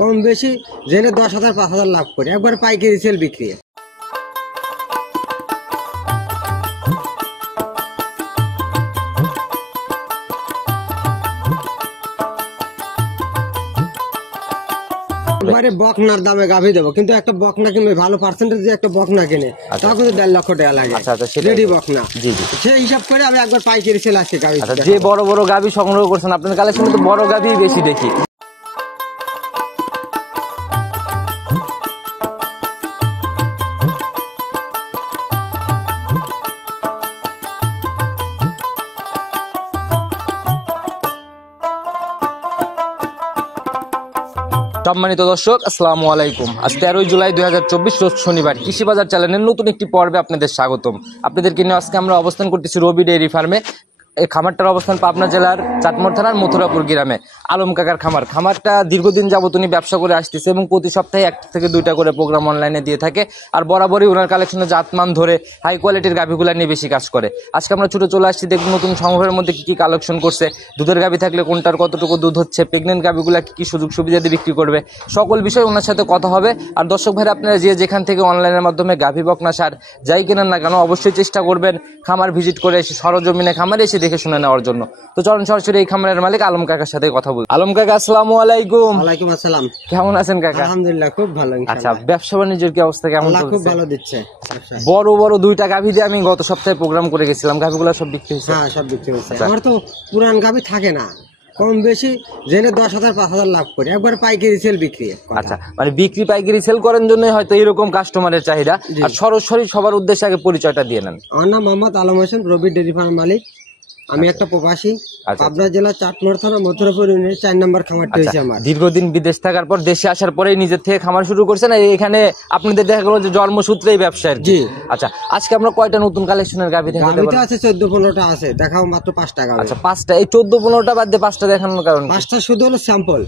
কম বেশি জেনে 10,000 5,000 লাভ করি, একবারে পাইকারি সেল বিক্রি। একবারে বকনার দামে গাভী দেবো, কিন্তু একটা বকনা কিনবে ভালো পার্সেন্টেজ দিয়ে একটা বকনা কিনে তখন 1.5 লক্ষ টাকা লাগে। রেডি বকনা, সেই হিসাব করে আমি একবার পাইকারি সেল আসছি গাভী। যে বড় বড় গাভী সংগ্রহ করছেন আপনার কালেকশনে তো বড় গাভী বেশি দেখি। সম্মানিত দর্শক, আসসালামু আলাইকুম। আজ 13 জুলাই 2024 রোজ শনিবার। কৃষি বাজার চ্যানেলের নতুন একটি পর্বে আপনাদের স্বাগতম। আপনাদেরকে নিয়ে আজকে আমরা অবস্থান করতেছি রবি ডেইরি ফার্মে। এই খামারটার অবস্থান পাবনা জেলার চাটমোহর থানার মথুরাপুর গ্রামে। আলম কাকার খামারটা দীর্ঘদিন যাবত উনি ব্যবসা করে আসতেছে এবং প্রতি সপ্তাহে 1 থেকে 2টা করে প্রোগ্রাম অনলাইনে দিয়ে থাকে। আর বরাবরই ওনার কালেকশনে জাতমান ধরে হাই কোয়ালিটির গাভীগুলা নিয়ে বেশি কাজ করে। আজকে আমরা ছুটে চলে আসছি দেখুন নতুন সংগ্রহের মধ্যে কি কি কালেকশন করছে, দুধের গাভী থাকলে কোনটার কতটুকু দুধ হচ্ছে, প্রেগনেন্ট গাভীগুলা কি কি সুযোগ সুবিধা দিয়ে বিক্রি করবে, সকল বিষয় ওনার সাথে কথা হবে। আর দর্শক ভাইরা, আপনারা যে যেখান থেকে অনলাইনের মাধ্যমে গাভী বকনা সার যাই কেনেন না কেন অবশ্যই চেষ্টা করবেন খামার ভিজিট করে এসে সরজমিনে খামারে এসে দেখে শুনে নেওয়ার জন্য। তো চলুন সরাসরি এই খামারের মালিক আলম কাকার সাথে কথা বলি। আলম কাকা, আসসালামু আলাইকুম। ওয়ালাইকুম আসসালাম। কেমন আছেন কাকা? আলহামদুলিল্লাহ, খুব ভালো। আচ্ছা, ব্যবসা বাণিজ্যের কি অবস্থা কেমন চলছে? খুব ভালো দিচ্ছে। বড় বড় 2টা গাভী দিয়ে আমি গত সপ্তাহে প্রোগ্রাম করে গেছিলাম, গাভীগুলো সব বিক্রি হয়েছে? হ্যাঁ, সব বিক্রি হয়েছে। আমার তো পুরান গাভী থাকে না, কম বেশি জেনে 10,000 5,000 লাভ করি, একবারে পাইকারি সেল বিক্রি। আচ্ছা, মানে বিক্রি পাইকারি সেল করেন জন্য হয়তো এরকম কাস্টমারের চাহিদা। আর সরাসরি সবার উদ্দেশ্যে আগে পরিচয়টা দিয়ে নেন। আমার নাম মোহাম্মদ আলম হোসেন, রবি ডেইরি ফার্ম মালিক। আমি একটা প্রবাসী, পাবনা জেলা চাটমোহর থানা মথুরাপুর ইউনিয়নের 4 নম্বর খামারটা হয়েছে আমার। দীর্ঘদিন বিদেশ থাকার পর দেশে আসার পরেই নিজের থেকে খামার শুরু করছেন। এখানে আপনাদের দেখা গেল যে জন্মসূত্রেই ব্যবসা। জি। আচ্ছা, আজকে আমরা কয়টা নতুন কালেকশনের গাভী দেখাবো? গাভীটা আছে 14-15টা আছে, দেখাও মাত্র 5টা গাভী। আচ্ছা, 5টা। এই 14-15টা বাদ দিয়ে 5টা দেখানোর কারণ? 5টা শুধু হলো স্যাম্পল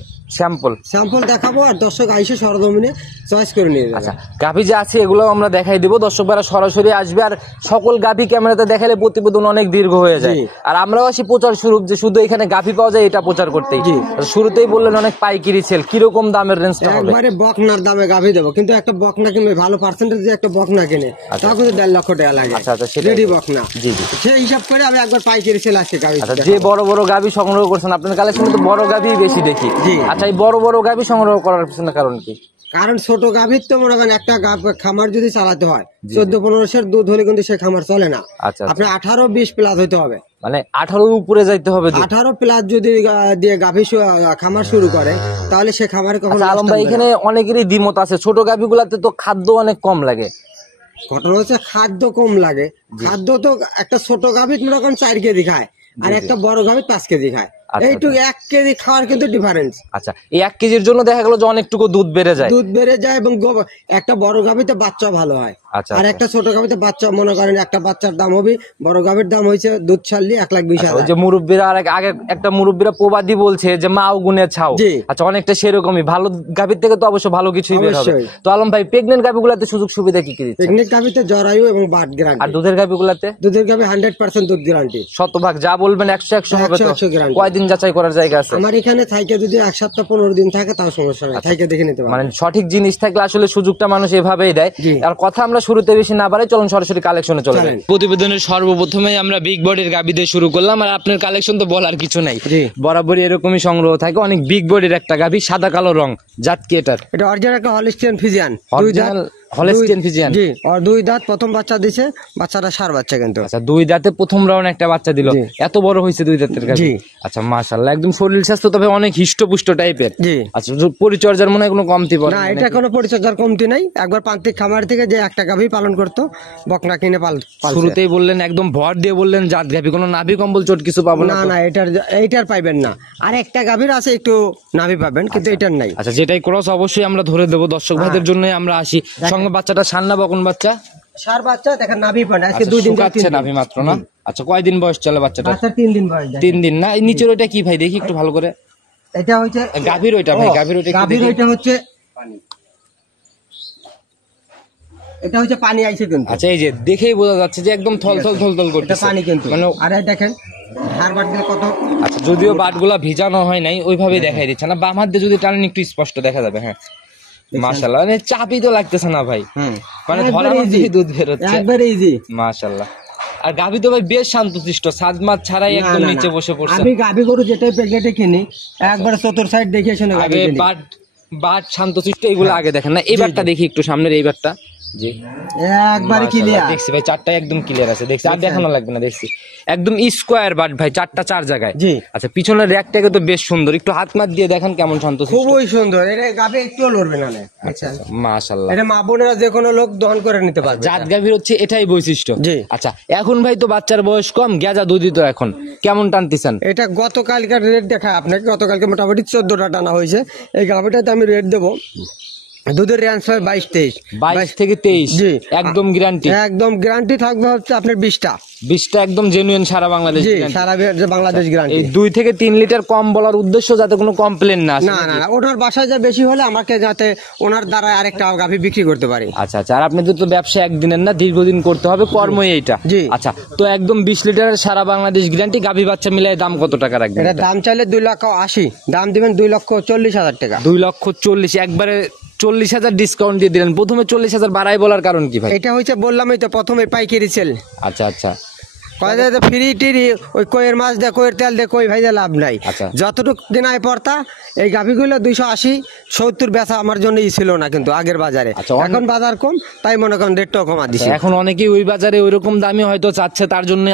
দেখাবো, আর দর্শক আইসে সরজমিনে চয়েস করে নিয়ে যাবে। আচ্ছা, গাভী যে আছে এগুলো আমরা দেখাই দিব, দর্শকরা সরাসরি আসবে। আর সকল গাভী ক্যামেরাতে দেখালে প্রতিবেদন অনেক দীর্ঘ হয়ে যায়। আর আমরাও আসি প্রচার স্বরূপ যে শুধু এখানে গাভী পাওয়া যায় এটা প্রচার করতেই। শুরুতেই বললেন অনেক পাইকারি সেল, কিরকম দামের রেঞ্জটা হবে? একবারে বকনার দামে গাভী দেবো, কিন্তু একটা বকনা কিনবে ভালো পার্সেন্টেজ দিয়ে একটা বকনা কিনে তখন 1.5 লক্ষ টাকা লাগে। আচ্ছা, রেডি বকনা। জি, সেই হিসাব করে আমি একবার পাইকারি সেল আসছি গাভী। আচ্ছা, যে বড় বড় গাভী সংগ্রহ করছেন আপনার কালেকশনে তো বড় গাভী বেশি দেখি। আচ্ছা, এই বড় বড় গাভী সংগ্রহ করার পিছনে কারণ কি? কারণ ছোট গাভীর তো মনে করেন একটা খামার যদি চালাতে হয় 14-15 দুধ হলে কিন্তু সে খামার চলে না। আপনার 18-20 প্লাস হইতে হবে, মানে 18 উপরে যাইতে হবে। 18 প্লাস যদি দিয়ে গাভী খামার শুরু করে তাহলে সে খামারে কখনো। আলম ভাই, এখানে অনেকেরই দ্বিমত আছে, ছোট গাভীগুলাতে তো খাদ্য অনেক কম লাগে। ঘটনা হচ্ছে খাদ্য কম লাগে। খাদ্য তো একটা ছোট গাভী মনে করেন 4 কেজি খায়, আর একটা বড় গাভী 5 কেজি খায়। এইটুকু 1 কেজি খাওয়ার কিন্তু ডিফারেন্স। আচ্ছা, এই 1 কেজির জন্য দেখা গেল যে অনেকটুকু দুধ বেড়ে যায় এবং একটা বড় গাভীতে বাচ্চা ভালো হয়। আর একটা ছোট গাভীতে বাচ্চা মনে করেন একটা বাচ্চার দাম হবে, বড় গাভীর দাম হয়েছে দুধ ছাড়লি 1,20,000। যে মুরব্বীরা আগে একটা মুরব্বীরা প্রবাদী বলছে যে মা গুনে ছাও। আচ্ছা, অনেকটা সেরকমই। ভালো গাভীর থেকে তো অবশ্য ভালো কিছুই বের হবে। তো আলম ভাই, প্রেগনেন্ট গাভীগুলাতে সুযোগ সুবিধা কি কি দিচ্ছে? প্রেগনেন্ট গাভীতে জরায়ু এবং বাট গ্যারান্টি। আর দুধের গাভীগুলাতে? দুধের গাভী 100% দুধ গ্যারান্টি। শতভাগ যা বলবেন 100 হবে তো? কয়দিন যাচাই করার জায়গা আছে? আমার এখানে থাকে যদি 1 সপ্তাহ 15 দিন থাকে তাও সমস্যা নাই, থাকে দেখে নিতে পারবেন। মানে সঠিক জিনিস থাকলে আসলে সুযোগটা মানুষ এভাবেই দেয়। আর কথা আমরা শুরুতে বেশি না বাড়াই, চলুন সরাসরি কালেকশনে চলে যাই। প্রতিবেদনের সর্বপ্রথমে আমরা বিগ বডির গাভী দিয়ে শুরু করলাম। আর আপনার কালেকশন তো বলার কিছু নাই, বরাবরই এরকমই সংগ্রহ থাকে। অনেক বিগ বডির একটা গাভী, সাদা কালো রং। জাত কি এটার? এটা অরিজিনাল একটা হলিস্টিয়ান ফ্রিজিয়ান। হলিস্টিয়ান ফ্রিজিয়ান। জি, আর 2 দাঁত, প্রথম বাচ্চা দিছে, বাচ্চাটা সার বাচ্চা কিন্তু। আচ্ছা, 2 দাঁতে প্রথম রাউন্ড একটা বাচ্চা দিল, এত বড় হয়েছে 2 দাঁতের গাভী। আচ্ছা, মাশাআল্লাহ, একদম শরীর স্বাস্থ্য তবে অনেক হিষ্টপুষ্ট টাইপের। আচ্ছা, পরিচর্যার মনে হয় কোনো কমতি পড়ে না? এটা কোনো পরিচর্যার কমতি নাই। একবার প্রান্তিক খামার থেকে যে একটা গাভী পালন করতো, বকনা কিনে শুরুতেই বললেন, একদম ভর দিয়ে বললেন জাত গাভী, কোনো নাভি কম্বল চোট কিছু পাবো না? না, এইটার পাইবেন না। আর একটা গাভীর আছে একটু নাভি পাবেন, কিন্তু এটার নাই। আচ্ছা, যেটাই ক্রস অবশ্যই আমরা ধরে দেবো দর্শক ভাইদের জন্য। আমরা আসি সঙ্গে বাচ্চাটা সান্না বকন বাচ্চা, সার বাচ্চা। দেখেন নাভি পান, আজকে 2 দিন যাচ্ছে নাভি মাত্র না? আচ্ছা, কয়দিন বয়স চলে বাচ্চাটা? বাচ্চা 3 দিন বয়স। 3 দিন না? এই নিচের ওইটা কি ভাই, দেখি একটু ভালো করে। এটা হচ্ছে গাভীর ওইটা ভাই, গাভীর ওইটা হচ্ছে পানি। এটা হচ্ছে পানি আইছে কিন্তু। আচ্ছা, এই যে দেখেই বোঝা যাচ্ছে যে একদম থলথল করতেছে পানি কিন্তু। মানে আরে দেখেন হাড় বাট দিলে কত। আচ্ছা, যদিও বাটগুলা ভিজানো হয় নাই ওইভাবেই দেখাই দিচ্ছে না, বাম হাত দিয়ে যদি টানেন একটু স্পষ্ট দেখা যাবে। হ্যাঁ মাশাআল্লাহ, মানে চাপই তো লাগতেছে না ভাই, মানে ধরা মাত্রই দুধ বের হচ্ছে একবারে ইজি। মাশাআল্লাহ। আর গাভী তো ভাই বেশ শান্তশিষ্ট, সাজ মাছ ছাড়াই একদম নিচে বসে পড়ছে। আমি গাভী গরু যেটাই প্যাকেটে কিনি একবারে চতুর সাইড দেখে শুনে গাভী আগে কিনি। বাট শান্তশিষ্ট এগুলো আগে দেখেন না, এইবারটা দেখি একটু সামনের এইবারটা। জি একবারে ক্লিয়ার দেখছি ভাই, চারটায় একদম ক্লিয়ার আছে, দেখছি আর দেখানো লাগবে না, দেখছি একদম স্কোয়ার বাট ভাই, চারটা চার জায়গায়। জি আচ্ছা, পিছনের র্যাকটাকে তো বেশ সুন্দর, একটু হাত মাত দিয়ে দেখেন কেমন শান্তশিষ্ট। খুবই সুন্দর, এটা গাভী একটু লড়বে না। আচ্ছা মাশাআল্লাহ, এটা মা বোনেরা যে কোনো লোক দহন করে নিতে পারবে। জাত গাভীর হচ্ছে এটাই বৈশিষ্ট্য। জি। আচ্ছা, এখন ভাই তো বাচ্চার বয়স কম, গেজা দুধই তো এখন কেমন টানতেছেন? এটা গতকালকার রেট দেখা আপনাকে, গতকালকে মোটামুটি 14টা টানা হয়েছে। এই গাভীটাতে আমি রেট দেবো, দুধের রেঞ্জ হয় 22-23, 22 থেকে 23। জি একদম গ্যারান্টি, একদম গ্যারান্টি থাকবে হচ্ছে আপনার 20টা একদম জেনুইন সারা বাংলাদেশ জি, guarantee। সারা বাংলাদেশ গ্যারান্টি। এই 2 থেকে 3 লিটার কম বলার উদ্দেশ্য যাতে কোনো কমপ্লেন না আসে। না না না, ওনার বাসায় যা বেশি হলে আমাকে যাতে ওনার দ্বারা আরেকটা গাভী বিক্রি করতে পারি। আচ্ছা আচ্ছা, আর আপনাদের তো ব্যবসা একদিনের না, দীর্ঘদিন করতে হবে, কর্মই এইটা। জি। আচ্ছা, তো একদম 20 লিটারের সারা বাংলাদেশ গ্যারান্টি গাভী বাচ্চা মিলাই দাম কত টাকা রাখবেন? এটা দাম চাইলে 2,80,000, দাম দিবেন 2,40,000 টাকা। 2,40,000, একবারে 40,000 ডিসকাউন্ট দিয়ে দিলেন। প্রথমে 40,000 বাড়াই বলার কারণ কি ভাই? এটা হচ্ছে বললামই তো প্রথমে পাইকারি সেল। আচ্ছা আচ্ছা, ফ্রি টিরি ওই কইয়ের মাছ দিয়ে কইয়ের তেল দিয়ে কই ভাই লাভ নাই। আচ্ছা। যতটুকু কেনায় পড়তা এই গাভীগুলো 280-70 বেচা আমার জন্য ছিল না কিন্তু আগের বাজারে। আচ্ছা, এখন বাজার কম তাই মনে করেন রেটটাও কমা দিছি। এখন অনেকেই ওই বাজারে ওইরকম দামই হয়তো চাচ্ছে, তার জন্য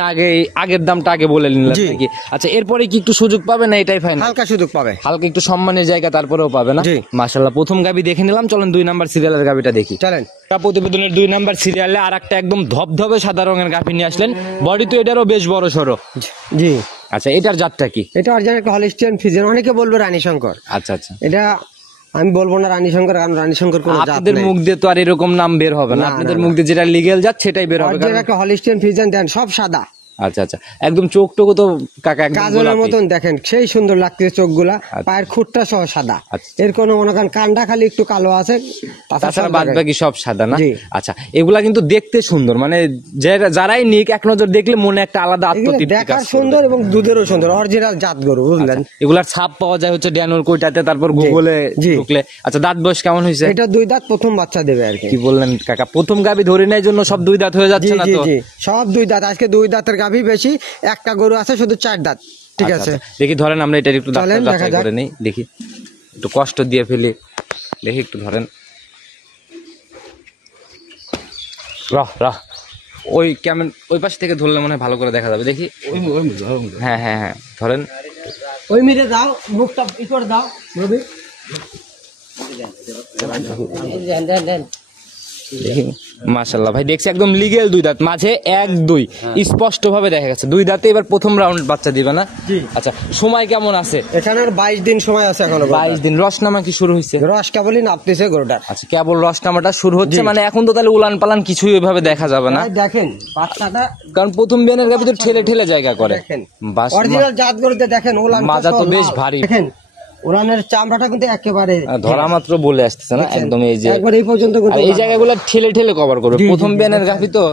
আগের দামটা আগে বলে নিলেন জি। নাকি? আচ্ছা, এরপরে কি একটু সুযোগ পাবে না এটাই ফাইনাল? হালকা সুযোগ পাবে, হালকা একটু সম্মানের জায়গা তারপরেও পাবে না? জি। মাশাআল্লাহ, প্রথম গাবি দেখে নিলাম, চলেন 2 নাম্বার সিরিয়ালের গাবিটা দেখি। চলেন। প্রতিবেদনের 2 নাম্বার সিরিয়ালে আর একটা একদম ধবধবে সাদা রঙের গাভী নিয়ে আসলেন, বডি তো এটারও বেশ বড় সড়ো। জি। আচ্ছা, এটার জাতটা কি? এটা অরিজিনাল একটা হলিস্টিয়ান ফ্রিজিয়ান, অনেকে বলবে রানী শঙ্কর। আচ্ছা আচ্ছা, এটা আমি বলবো না রানী শঙ্কর, কারণ রানী শঙ্কর কোনো জাত আপনাদের নেই। মুখ দিয়ে তো আর এরকম নাম বের হবে না, না, আপনাদের না, মুখ দিয়ে যেটা লিগ্যাল জাত সেটাই বের হবে। অরিজিনাল একটা হলিস্টিয়ান ফ্রিজিয়ান দেন, সব সাদা। আচ্ছা আচ্ছা, একদম চোখ টোক তো কাকা একদম কাজলের গোলাপি। মতন দেখেন, সেই সুন্দর লাগতেছে চোখগুলা, পায়ের খুঁটটা সহ সাদা। আচ্ছা। এর কোনো মনে করেন কানটা খালি একটু কালো আছে, তাছাড়া বাদ বাকি সব সাদা না? জি। আচ্ছা, এগুলা কিন্তু দেখতে সুন্দর, মানে যারাই নিক এক নজর দেখলে মনে একটা আলাদা এগুলো আত্মতৃপ্তি কাজ দেখার করবে। সুন্দর এবং দুধেরও সুন্দর, অরিজিনাল জাত গরু, বুঝলেন। এগুলার ছাপ পাওয়া যায় হচ্ছে ড্যানোর কইটাতে, তারপর গুগলে জি। ঢুকলে। আচ্ছা, দাঁত বয়স কেমন হয়েছে? এটা 2 দাঁত, প্রথম বাচ্চা দেবে আর কি। কি বললেন কাকা, প্রথম গাবি ধরে নেয় জন্য সব 2 দাঁত হয়ে জি যাচ্ছে না জি তো? জি, সব 2 দাঁত। আজকে 2 দাঁতের গাভী বেশি, একটা গরু আছে শুধু 4 দাঁত। ঠিক আচ্ছা, আছে, আচ্ছা, দেখি ধরেন, আমরা এটা একটু চলেন, দেখা যাচাই যাক। করে নেই, দেখি একটু কষ্ট দিয়ে ফেলি, দেখি একটু ধরেন। রাহ রাহ, ওই কেমন ওই পাশ থেকে ধরলে মনে হয় ভালো করে দেখা যাবে, দেখি। হ্যাঁ হ্যাঁ হ্যাঁ, ধরেন। ওই মিলে দাও, মুখটা ই করে দাও রবি। মাশাআল্লাহ ভাই, দেখছি একদম লিগেল 2 দাঁত, মাঝে 1-2 স্পষ্ট ভাবে দেখা গেছে। 2 দাঁতে এবার প্রথম রাউন্ড বাচ্চা দিবে না? জি। আচ্ছা, সময় কেমন আছে? এখানে আর 22 দিন সময় আছে এখনো। 22 দিন। রসনামা কি শুরু হয়েছে? রস কেবলই নাপতেছে গরুটার। আচ্ছা, কেবল রসনামাটা শুরু হচ্ছে, জি। মানে এখন তো তাহলে উলান পালান কিছুই ওইভাবে দেখা যাবে না, ভাই দেখেন বাচ্চাটা, কারণ প্রথম বিয়ানের গাবি তো ঠেলে ঠেলে জায়গা করে। দেখেন বাস অরিজিনাল জাত গরুতে দেখেন ওলান মাজা তো বেশ ভারী। দেখেন ওলানের চামড়াটা কিন্তু একেবারে ধরা মাত্র বলে আসতেছে না, একদম এই যে একবার এই পর্যন্ত আর এই জায়গাগুলো ঠেলে ঠেলে কভার করবে, জি, জি, প্রথম জি, বিয়ানের গাভি তো।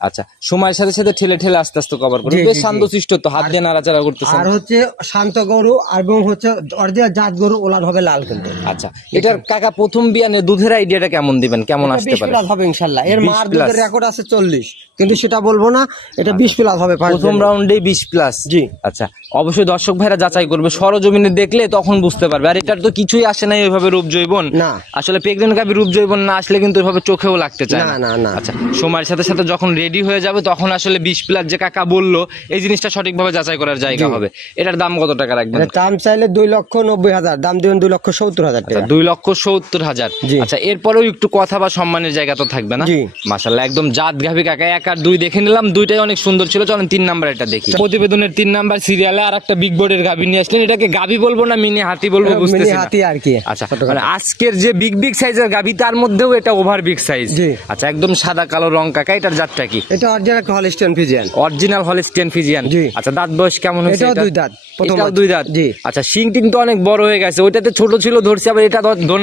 আচ্ছা, সময়ের সাথে সাথে ঠেলে ঠেলে আস্তে আস্তে কভার করবে, জি, জি, বেশ জি। শান্তশিষ্ট তো, হাত দিয়ে নাড়াচাড়া করতেছে। আর হচ্ছে শান্ত গরু এবং হচ্ছে অরিজিনাল জাত গরু, ওলান হবে লাল কিন্তু। আচ্ছা, এটার কাকা প্রথম বিয়ানে দুধের আইডিয়াটা কেমন দিবেন, কেমন আসতে 20 পারে? প্লাস হবে ইনশাআল্লাহ। এর 20 মার প্লাস। দুধের রেকর্ড আছে 40, কিন্তু সেটা বলবো না, এটা 20 প্লাস হবে প্রথম রাউন্ডে 20 প্লাস। জি। আচ্ছা, অবশ্যই দর্শক ভাইরা যাচাই করবে, সরজমিনে দেখলে তখন বুঝতে পারবে। আর এটার তো কিছুই আসে নাই ওইভাবে রূপ জৈবন, না। আসলে প্রেগনেন্ট গাভী রূপ জৈবন না আসলে কিন্তু ওইভাবে চোখেও লাগতে চায় না, না, না। আচ্ছা, সময়ের সাথে সাথে যখন রেডি হয়ে যাবে তখন আসলে 20 প্লাস যে কাকা বললো এই জিনিসটা সঠিকভাবে যাচাই করার জায়গা হবে। এটার দাম কত টাকা রাখবেন? দাম চাইলে 2,90,000, দাম দিবেন 2,70,000 টাকা। 2,70,000। জি। আচ্ছা, এরপরেও একটু কথা বা সম্মানের জায়গা তো থাকবে না? জি। মাশাআল্লাহ, একদম জাত গাভী কাকা। 1 আর 2 দেখে নিলাম, দুইটাই অনেক সুন্দর ছিল। চলেন 3 নাম্বার এটা দেখি। প্রতিবেদনের 3 নাম্বার সিরিয়ালে আর একটা বিগ বোর্ডের গাভী নিয়ে আসলেন, এটাকে গাভী বলবো না মিনি হাতি বলবো বুঝতেছি মিনি না। হাতি আর কি। আচ্ছা, মানে আজকের যে বিগ বিগ সাইজের গাভী তার মধ্যেও এটা ওভার বিগ সাইজ। জি। আচ্ছা, একদম সাদা কালো রং কাকা, এটার জাতটা কি? এটা অরিজিনাল একটা Holstein Friesian. Original Holstein Friesian. জি। আচ্ছা, দাঁত বয়স কেমন হয়েছে? এটাও 2 দাঁত, প্রথম এটাও বাচ্চা। 2 দাঁত। জি। আচ্ছা, শিং টিং তো অনেক বড় হয়ে গেছে, ওইটাতে ছোট ছিল ধরছি, আবার এটা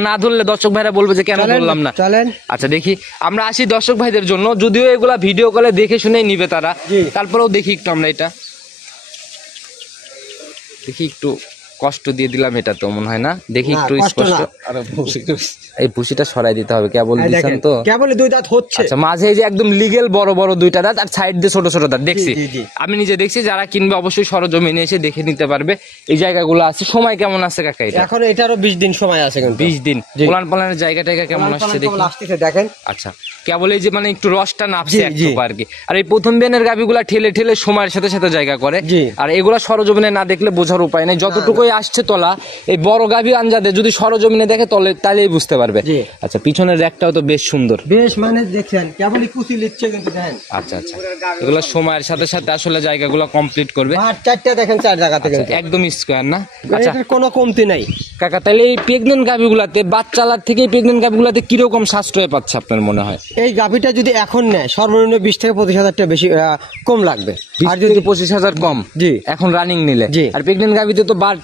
না ধরলে দর্শক ভাইরা বলবে যে কেন ধরলাম না। চলেন। আচ্ছা, দেখি আমরা আসি দর্শক ভাইদের জন্য, যদিও এগুলা ভিডিও কলে দেখে শুনেই নিবে তারা, জি। তারপরেও দেখি একটু আমরা এটা। দেখি একটু কষ্ট দিয়ে দিলাম, এটা তো মনে হয় না, দেখি না, একটু কষ্ট স্পষ্ট। না। এই ভুসিটা সরাই দিতে হবে, কেবল এই দিছেন দেখেন, তো। কেবল 2 দাঁত হচ্ছে। আচ্ছা, মাঝে এই যে একদম লিগেল বড় বড় 2টা দাঁত আর সাইড দিয়ে ছোট ছোট দাঁত দেখছি, জি, জি। আমি নিজে দেখছি। যারা কিনবে অবশ্যই সরজমিনে এসে দেখে নিতে পারবে এই জায়গাগুলো আছে। সময় কেমন আছে কাকা এটা? এখন এটারও 20 দিন সময় আছে কিন্তু। 20 দিন। জি। পোলান পালানের জায়গা টাইগা কেমন আসছে দেখি। আসতেছে দেখেন। আচ্ছা, কেবল এই যে মানে একটু রসটা নাপছে জি, একটু জি। আর কি। আর এই প্রথম বিয়ানের গাভিগুলা ঠেলে ঠেলে সময়ের সাথে সাথে জায়গা করে। জি। আর এগুলা সরজমিনে না দেখলে বোঝার উপায় নেই। যতটুকুই আসছে তোলা, এই বড় গাভি আঞ্জাদে যদি সরজমিনে দেখে তাহলেই বুঝতে পারবে। জি। আচ্ছা, পিছনের র্যাকটাও তো বেশ সুন্দর। বেশ মানে দেখছেন কেবলই কুচি লিচ্ছে কিন্তু দেখেন। আচ্ছা আচ্ছা, এগুলো সময়ের সাথে সাথে আসলে জায়গাগুলো কমপ্লিট করবে। আর 4টা দেখেন 4 জায়গা থেকে। আচ্ছা, একদম স্কোয়ার না? আচ্ছা এটার কোনো কমতি নাই। কাকা, তাহলে এই প্রেগনেন্ট গাভিগুলাতে, বাচ্চালার থেকে প্রেগনেন্ট গাভিগুলাতে কিরকম সাশ্রয় পাচ্ছে আপনার মনে হয়? এই গাভিটা যদি এখন নেয় সর্বনিম্ন 20 থেকে 25,000 টাকা বেশি কম লাগবে। আর যদি 25,000 কম জি। এখন রানিং নিলে। জি। আর প্রেগনেন্ট গাভিতে তো বাট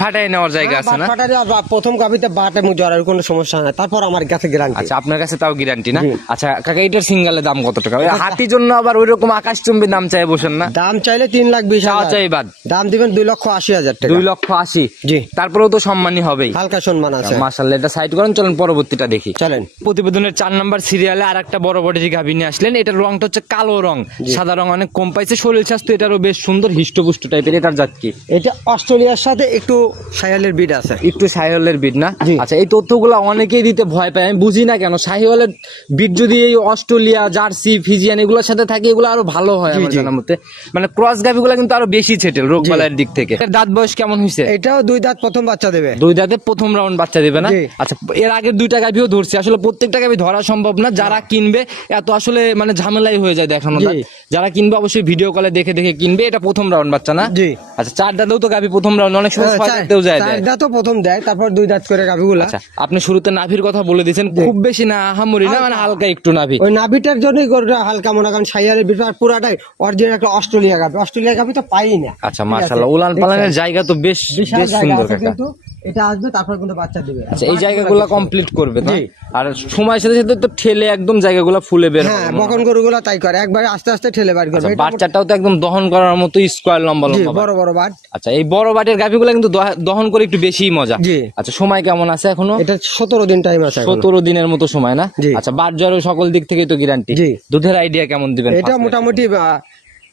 ফাটাই নেওয়ার জায়গা আছে না? ফাটারে আর প্রথম গাভিতে বাট এবং জ্বরের কোনো সমস্যা নাই, তারপর আমার কাছে গ্যারান্টি। আচ্ছা, আপনার কাছে তাও গ্যারান্টি না? জি। আচ্ছা কাকা, এটার সিঙ্গেলের দাম কত টাকা? ওই হাতির জন্য আবার ওই রকম আকাশচুম্বী দাম চাই বসেন না? দাম চাইলে 3,20,000 চাওয়া চাই বাদ। দাম দিবেন 2,80,000 টাকা। 2,80,000। জি। তারপরেও তো সম্মানই হবেই। হালকা সম্মান আছে। মাশাআল্লাহ, এটা সাইড করেন, চলেন পরবর্তীটা দেখি। চলেন। প্রতিবেদনের 4 নাম্বার সিরিয়ালে আর একটা বড় বডির গাভী নিয়ে আসলেন। এটার রংটা হচ্ছে কালো রং, সাদা রং অনেক কম পাইছে। শরীর স্বাস্থ্য এটারও বেশ সুন্দর, হিষ্টপুষ্ট টাইপের। এটার জাত কি? এটা অস্ট্রেলিয়ার সাথে একটু সায়ালের বিড আছে। একটু শাহিওয়ালের বিট না? জি। আচ্ছা, এই তথ্যগুলো অনেকেই দিতে ভয় পায়, আমি বুঝি না কেন। শাহিওয়ালের বিট যদি এই অস্ট্রেলিয়া, জার্সি, ফিজিয়ান এগুলোর সাথে থাকে, এগুলো আরো ভালো হয় আমার জি। জানার মতে। মানে ক্রস গাভিগুলো কিন্তু আরো বেশি ছেটেল রোগ বালাইয়ের দিক থেকে। এর দাঁত বয়স কেমন হয়েছে? এটাও 2 দাঁত প্রথম বাচ্চা দেবে। 2 দাঁতে প্রথম রাউন্ড বাচ্চা দেবে না? জি। আচ্ছা, এর আগের 2টা গাভিও ধরছে। আসলে প্রত্যেকটা গাভি ধরা সম্ভব না, যারা কিনবে এত আসলে মানে ঝামেলাই হয়ে যায় দেখানো। জি। দাঁত যারা কিনবে অবশ্যই ভিডিও কলে দেখে দেখে কিনবে। এটা প্রথম রাউন্ড বাচ্চা না? জি। আচ্ছা, 4 দাঁতেও তো গাভি প্রথম রাউন্ড, অনেক সময় 6 দাঁতেও যায় দেয়। 4 দাঁতও প্রথম দেয়, তারপর 2 দাঁত করে গাভিগুলা। আচ্ছা, আপনি শুরুতে নাভির কথা বলে দিয়েছেন, খুব বেশি না, আহামরি না, মানে হালকা একটু নাভি। ওই নাভিটার জন্যই গরুটা হালকা মনে করেন সাইয়ারের বিড, আর পুরাটাই অরিজিনাল একটা অস্ট্রেলিয়া গাভি। অস্ট্রেলিয়া গাভি তো পাই না। আচ্ছা, মাশাআল্লাহ, উলান পালানের জায়গা তো বেশ বিশাল বেশ জায়গা সুন্দর আছে কাকা। কিন্তু এটা আসবে তারপর কিন্তু বাচ্চা দিবে। আচ্ছা, এই জায়গাগুলো কমপ্লিট করবে না? জি। আর সময়ের সাথে সাথে তো ঠেলে একদম জায়গাগুলো ফুলে বের হ্যাঁ, হবে। বকন গরুগুলা তাই করে, একবারে আস্তে আস্তে ঠেলে বার করবে। এটা বাচ্চাটাও তো একদম দহন করার মতো স্কোয়ার লম্বা জি, লম্বা বাট। বড় বড় বাট। আচ্ছা, এই বড় বাটের গাভিগুলো কিন্তু দহন করে একটু বেশি মজা। জি। আচ্ছা, সময় কেমন আছে এখনো? এটা 17 দিন টাইম আছে এখনো। 17 দিনের মতো সময় না? জি। আচ্ছা, বাট জ্বরের সকল দিক থেকেই তো গ্যারান্টি। জি। দুধের আইডিয়া কেমন দিবেন? এটা মোটামুটি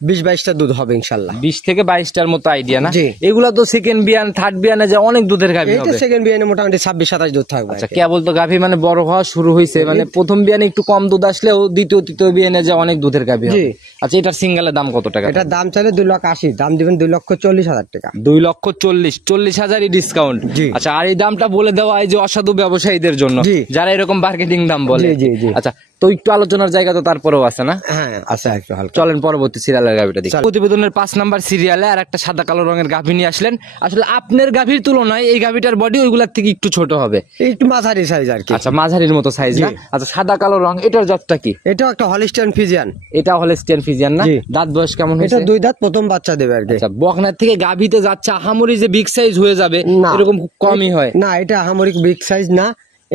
20-22টা দুধ হবে ইনশাল্লাহ। 20 থেকে 22টার মতো আইডিয়া না? জি। এগুলা তো সেকেন্ড বিয়ান, থার্ড বিয়ানে যে অনেক দুধের গাভি এইটা হবে। সেকেন্ড বিয়ানে মোটামুটি 26-27 দুধ থাকবে। আচ্ছা, কেবল তো গাভি মানে বড় হওয়া শুরু হয়েছে, মানে প্রথম বিয়ানে একটু কম দুধ আসলেও দ্বিতীয় তৃতীয় বিয়ানে যে অনেক দুধের গাভি হবে। জি। আচ্ছা, এটার সিঙ্গেলের দাম কত টাকা? এটার দাম চাইলে 2,80,000, দাম দিবেন 2,40,000 টাকা। 2,40,000 ডিসকাউন্ট। জি। আচ্ছা, আর এই দামটা বলে দেওয়া এই যে অসাধু ব্যবসায়ীদের জন্য, জি। যারা এরকম মার্কেটিং দাম বলে। জি, জি, জি। আচ্ছা, তো একটু আলোচনার জায়গা তো তারপরেও আছে না? হ্যাঁ, আছে একটু হালকা। চলেন পরবর্তী সিরিয়ালের গাভিটা দেখি। চল। প্রতিবেদনের 5 নাম্বার সিরিয়ালে আর একটা সাদা কালো রঙের গাভি নিয়ে আসলেন। আসলে আপনার গাভির তুলনায় এই গাভিটার বডি ওইগুলার থেকে একটু ছোট হবে। একটু মাঝারি সাইজ আর কি। আচ্ছা, মাঝারির মতো সাইজ না? জি। আচ্ছা, সাদা কালো রং, এটার জাতটা কি? এটাও একটা হলিস্টিয়ান ফিজিয়ান। এটা হলে স্টেন ফিজিয়ান না? জি। দাঁত বয়স কেমন এটা হয়েছে? 2 দাঁত প্রথম বাচ্চা দেবে আর কি। আচ্ছা, বকনার থেকে গাভিতে যাচ্ছে আহামরি যে বিগ সাইজ হয়ে যাবে না। এরকম খুব কমই হয়। না, এটা হামরিক বিগ সাইজ না,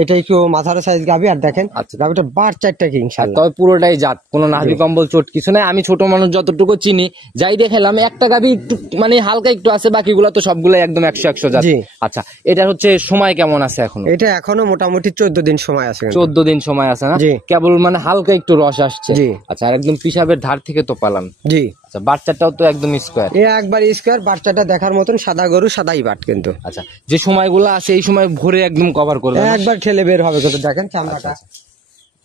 এটা একটু মাথার সাইজ গাভি। আর দেখেন আচ্ছা। গাভিটা বার 4টা কি আর ইনশাআল্লাহ। তবে পুরোটাই জাত, কোনো নাভি কম্বল চোট কিছু নাই। আমি ছোট মানুষ যতটুকু চিনি, যাই দেখালাম একটা গাভি একটু মানে হালকা একটু আছে, বাকিগুলো তো সবগুলো একদম 100 জাত। জি। আচ্ছা, এটা হচ্ছে সময় কেমন আছে এখনো? এটা এখনো মোটামুটি 14 দিন সময় আছে কিন্তু। 14 দিন সময় আছে না? জি। কেবল মানে হালকা একটু রস আসছে। জি। আচ্ছা, আর একদম পিসাবের ধার থেকে তো পালান। জি। আচ্ছা, বাচ্চাটাও তো একদম স্কোয়ার। এ একবার স্কোয়ার, বাচ্চাটা দেখার মতন সাদা গরু, সাদাই বাট কিন্তু। আচ্ছা, যে সময়গুলো আছে এই সময় ভরে একদম কভার করবে না? একবার ঠেলে বের হবে কিন্তু, দেখেন চামড়াটা।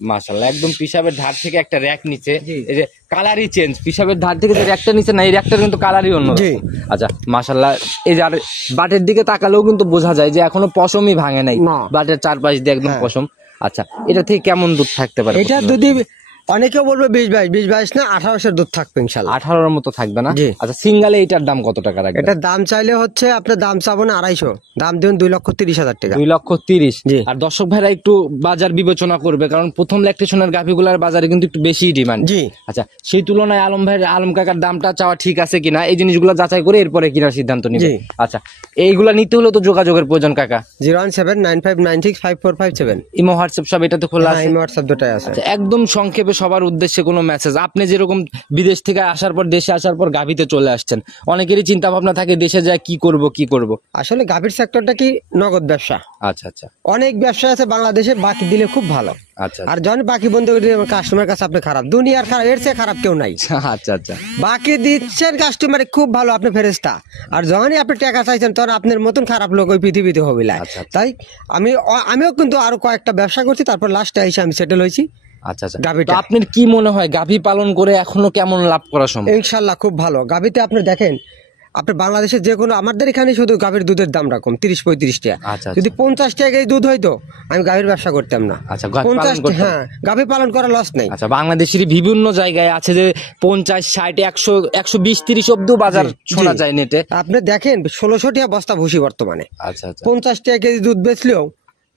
মাশাআল্লাহ, একদম পিসাবের ধার থেকে একটা র‍্যাক নিচে। জি। এই যে কালারই চেঞ্জ, পিসাবের ধার থেকে যে র‍্যাকটা নিচে না, এই র‍্যাকটার কিন্তু কালারই অন্য। জি। আচ্ছা, মাশাআল্লাহ, এই যে আর বাটের দিকে তাকালেও কিন্তু বোঝা যায় যে এখনো পশমই ভাঙে নাই। না। বাটের চারপাশ দিয়ে একদম হ্যাঁ। পশম। আচ্ছা, এটা থেকে কেমন দুধ থাকতে পারে? এটা যদি অনেকেও বলবে 20-22 না 18 দুধ থাকবে ইনশাল্লাহ। 18-এর মতো থাকবে না? জি। আচ্ছা, সিঙ্গালে এটার দাম কত টাকা রাখবে? এটার দাম চাইলে হচ্ছে আপনার দাম চাবো না 250, দাম দেবেন 2,30,000 টাকা। 2,30,000। জি। আর দর্শক ভাইরা একটু বাজার বিবেচনা করবে, কারণ প্রথম ল্যাকটেশনের গাভিগুলার বাজারে কিন্তু একটু বেশি ডিমান্ড। জি। আচ্ছা, সেই তুলনায় আলম কাকার দামটা চাওয়া ঠিক আছে কিনা, এই জিনিসগুলো যাচাই করে এরপরে কেনার সিদ্ধান্ত নিবে। জি। আচ্ছা, এইগুলা নিতে হলে তো যোগাযোগের প্রয়োজন কাকা। 01795965457। ইমো হোয়াটসঅ্যাপ সব এটাতে খোলা আছে? হ্যাঁ, হোয়াটসঅ্যাপ দুটাই আছে। আচ্ছা, একদম সংক্ষেপে সবার উদ্দেশ্যে কোনো মেসেজ, আপনি যেরকম বিদেশ থেকে আসার পর দেশে আসার পর গাভীতে চলে আসছেন, অনেকেরই চিন্তা ভাবনা থাকে দেশে যায় কি করব। আসলে গাভীর সেক্টরটা কি নগদ ব্যবসা। আচ্ছা আচ্ছা অনেক ব্যবসা আছে বাংলাদেশে, বাকি দিলে খুব ভালো। আচ্ছা আর যখন বাকি বন্ধ করে দিলে কাস্টমার কাছে আপনি খারাপ, দুনিয়ার খারাপ, এর চেয়ে খারাপ কেউ নাই। আচ্ছা আচ্ছা বাকি দিচ্ছেন কাস্টমারে খুব ভালো, আপনি ফেরেস্তা। আর যখনই আপনি টাকা চাইছেন তখন আপনার মতন খারাপ লোক ওই পৃথিবীতে হবে না। আচ্ছা, আচ্ছা। তাই আমিও কিন্তু আরো কয়েকটা ব্যবসা করছি, তারপর লাস্টে এসে আমি সেটেল হয়েছি আচ্ছা আচ্ছা। গাভীটা। তো আপনার কি মনে হয় গাভী পালন করে এখনো কেমন লাভ করা সম্ভব? ইনশাল্লাহ খুব ভালো। গাভীতে আপনি দেখেন, আপনি বাংলাদেশের যে কোনো, আমাদের এখানে শুধু গাভীর দুধের দাম রকম 30-35 টাকা। আচ্ছা, যদি 50 টাকায় দুধ হইতো আমি গাভীর ব্যবসা করতাম না। আচ্ছা, গাভী পালন 50, করতেন। হ্যাঁ, গাভী পালন করা লস নেই। আচ্ছা, বাংলাদেশের বিভিন্ন জায়গায় আছে যে 50, 60, 100, 120, 30 অব্দি বাজার শোনা যায় নেটে। আপনি দেখেন 1600 টাকা বস্তা ভুসি বর্তমানে। আচ্ছা আচ্ছা 50 টাকা কেজি দুধ বেচলেও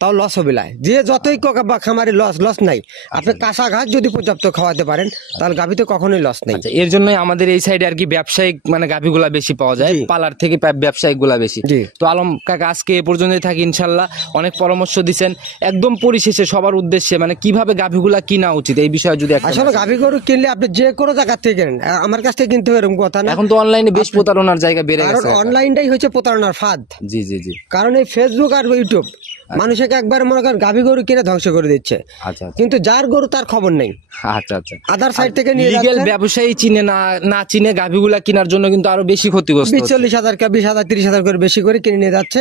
তাও লস হবে না। যে যতই বা খামারে লস নাই। আপনি কাঁচা ঘাস যদি পর্যাপ্ত খাওয়াতে পারেন তাহলে গাভীতে কখনোই লস নেই। আচ্ছা, এর জন্যই আমাদের এই সাইডে আর কি ব্যবসায়িক মানে গাভীগুলা বেশি পাওয়া যায়, জি। পালার থেকে ব্যবসায়িক গুলা বেশি। জি। তো আলম কাকা আজকে এ পর্যন্তই থাকি, ইনশাল্লাহ অনেক পরামর্শ দিচ্ছেন। একদম পরিশেষে সবার উদ্দেশ্যে মানে কিভাবে গাভীগুলা কিনা উচিত এই বিষয়ে যদি একটা আসলে গাভী গরু কিনলে আপনি যে কোনো জায়গা থেকে কেনেন, আমার কাছ থেকে কিনতে হবে এরকম কথা না। এখন তো অনলাইনে বেশ প্রতারণার জায়গা বেড়ে কারণ গেছে কাকা। অনলাইনটাই হচ্ছে প্রতারণার ফাঁদ। জি জি জি কারণ এই ফেসবুক আর ইউটিউব মানুষকে একবার মনে করেন গাভী গরু কিনে ধ্বংস করে দিচ্ছে, আচ্ছা আচ্ছা কিন্তু যার গরু তার খবর নেই। আচ্ছা আচ্ছা। আদার সাইড থেকে নিয়ে লিগ্যাল যাচ্ছেন ব্যবসায়ী চিনে না চিনে গাভীগুলা কেনার জন্য কিন্তু আরো বেশি ক্ষতিগ্রস্ত হচ্ছে। 40,000 20,000 30,000 করে বেশি করে কিনে নিয়ে যাচ্ছে।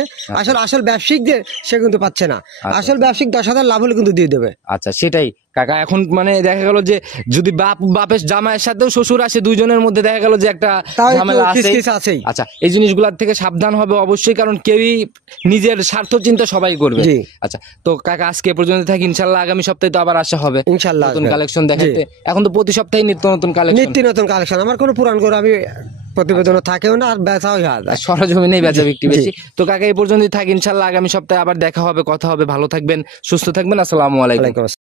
আসল ব্যবসায়িকদের সে কিন্তু পাচ্ছে না। আসল ব্যবসায়িক 10,000 লাভ হলে কিন্তু দিয়ে দেবে। আচ্ছা, সেটাই কাকা। এখন মানে দেখা গেল যে যদি বাপের জামাইয়ের সাথেও শ্বশুর আসে, দুইজনের মধ্যে দেখা গেল যে একটা তাও একটু ঝামেলা আছে। খিসখিস আছেই। আচ্ছা, এই জিনিসগুলোর থেকে সাবধান হবে অবশ্যই, কারণ কেউই নিজের স্বার্থ চিন্তা সবাই করবে। জি। আচ্ছা, তো কাকা আজকে এ পর্যন্ত থাকি, ইনশাল্লাহ আগামী সপ্তাহে তো আবার আসা হবে ইনশাল্লাহ নতুন আসবে। কালেকশন জি। দেখাতে। এখন তো প্রতি সপ্তাহে নিত্য নতুন কালেকশন, নিত্য নতুন কালেকশন। আমার কোনো পুরান গরু আমি প্রতিবেদনও থাকেও না, আর বেচাও হয় না। সরজমিনেই বেচা বিক্রি জি। বেশি। তো কাকা এই পর্যন্তই থাকি, ইনশাল্লাহ আগামী সপ্তাহে আবার দেখা হবে, কথা হবে। ভালো থাকবেন, সুস্থ থাকবেন। আসসালামু আলাইকুম। ওয়ালাইকুম আসসালাম।